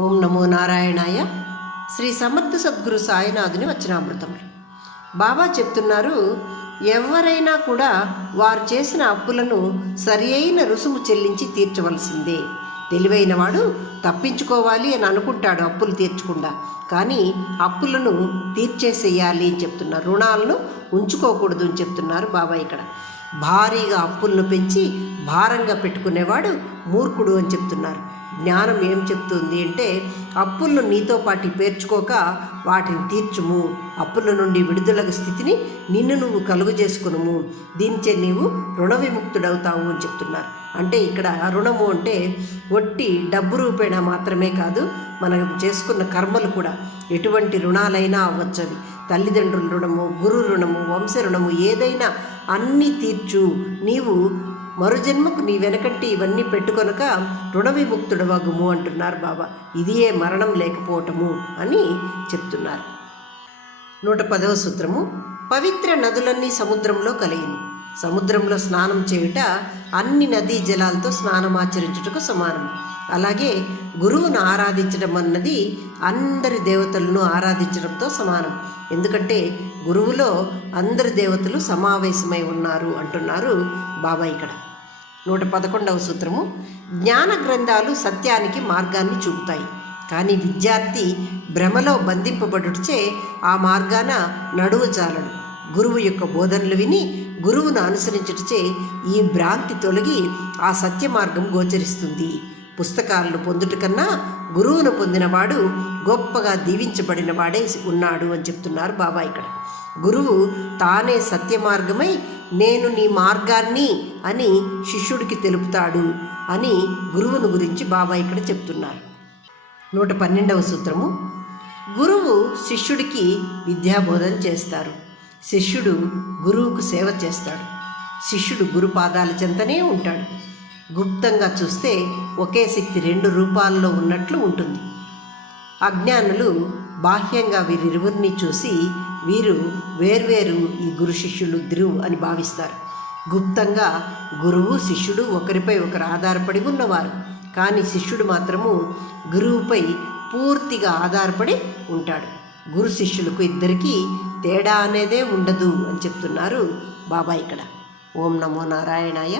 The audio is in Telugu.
ఓం నమో నారాయణాయ. శ్రీ సమర్థ సద్గురు సాయినాథుని వచనామృతములు. బాబా చెప్తున్నారు, ఎవరైనా కూడా వారు చేసిన అప్పులను సరి అయిన రుసుము చెల్లించి తీర్చవలసిందే. తెలివైన వాడు తప్పించుకోవాలి అని అనుకుంటాడు అప్పులు తీర్చకుండా, కానీ అప్పులను తీర్చేసేయాలి అని చెప్తున్నారు. రుణాలను ఉంచుకోకూడదు అని చెప్తున్నారు బాబా. ఇక్కడ భారీగా అప్పులను పెంచి భారంగా పెట్టుకునేవాడు మూర్ఖుడు అని చెప్తున్నారు. జ్ఞానం ఏం చెప్తుంది అంటే, అప్పులను నీతో పాటు పేర్చుకోక వాటిని తీర్చుము, అప్పుల నుండి విడుదల స్థితిని నిన్ను నువ్వు కలుగు చేసుకునుము, దీనిచే నీవు రుణ విముక్తుడవుతావు అని చెప్తున్నారు. అంటే ఇక్కడ రుణము అంటే ఒట్టి డబ్బు రూపేణా మాత్రమే కాదు, మనం చేసుకున్న కర్మలు కూడా ఎటువంటి రుణాలైనా అవ్వచ్చవి. తల్లిదండ్రుల రుణము, గురు రుణము, వంశ రుణము, ఏదైనా అన్నీ తీర్చు, నీవు మరుజన్మకు నీ వెనకంటే ఇవన్నీ పెట్టుకొనక రుణ విముక్తుడవగుము అంటున్నారు బాబా. ఇదియే మరణం లేకపోవటము అని చెప్తున్నారు. 110వ సూత్రము. పవిత్ర నదులన్నీ సముద్రంలో కలియును. సముద్రంలో స్నానం చేయుట అన్ని నదీ జలాలతో స్నానమాచరించుటకు సమానం. అలాగే గురువును ఆరాధించడం అన్నది అందరి దేవతలను ఆరాధించడంతో సమానం. ఎందుకంటే గురువులో అందరి దేవతలు సమావేశమై ఉన్నారు అంటున్నారు బాబా. ఇక్కడ 111వ సూత్రము. జ్ఞాన గ్రంథాలు సత్యానికి మార్గాన్ని చూపుతాయి, కానీ విద్యార్థి భ్రమలో బంధింపబడుటచే ఆ మార్గాన నడువజాలడు. గురువు యొక్క బోధనలు విని గురువును అనుసరించుటచే ఈ భ్రాంతి తొలగి ఆ సత్య మార్గం గోచరిస్తుంది. పుస్తకాలను పొందుట కన్నా గురువును పొందినవాడు గొప్పగా దీవించబడిన వాడే ఉన్నాడు అని చెప్తున్నారు బాబా. ఇక్కడ గురువు తానే సత్య మార్గమై నేను నీ మార్గాన్ని అని శిష్యుడికి తెలుపుతాడు అని గురువును గురించి బాబా ఇక్కడ చెప్తున్నారు. 112వ సూత్రము. గురువు శిష్యుడికి విద్యాబోధన చేస్తారు, శిష్యుడు గురువుకు సేవ చేస్తాడు. శిష్యుడు గురు పాదాల చెంతనే ఉంటాడు. గుప్తంగా చూస్తే ఒకే శక్తి 2 రూపాల్లో ఉన్నట్లు ఉంటుంది. అజ్ఞానులు బాహ్యంగా వీరిరువురిని చూసి వీరు వేర్వేరు ఈ గురు శిష్యులు ధ్రువ్ అని భావిస్తారు. గుప్తంగా గురువు శిష్యుడు ఒకరిపై ఒకరు ఆధారపడి ఉన్నవారు, కానీ శిష్యుడు మాత్రము గురువుపై పూర్తిగా ఆధారపడి ఉంటాడు. గురు శిష్యులకు ఇద్దరికీ తేడా అనేదే ఉండదు అని చెప్తున్నారు బాబా ఇక్కడ. ఓం నమో నారాయణాయ.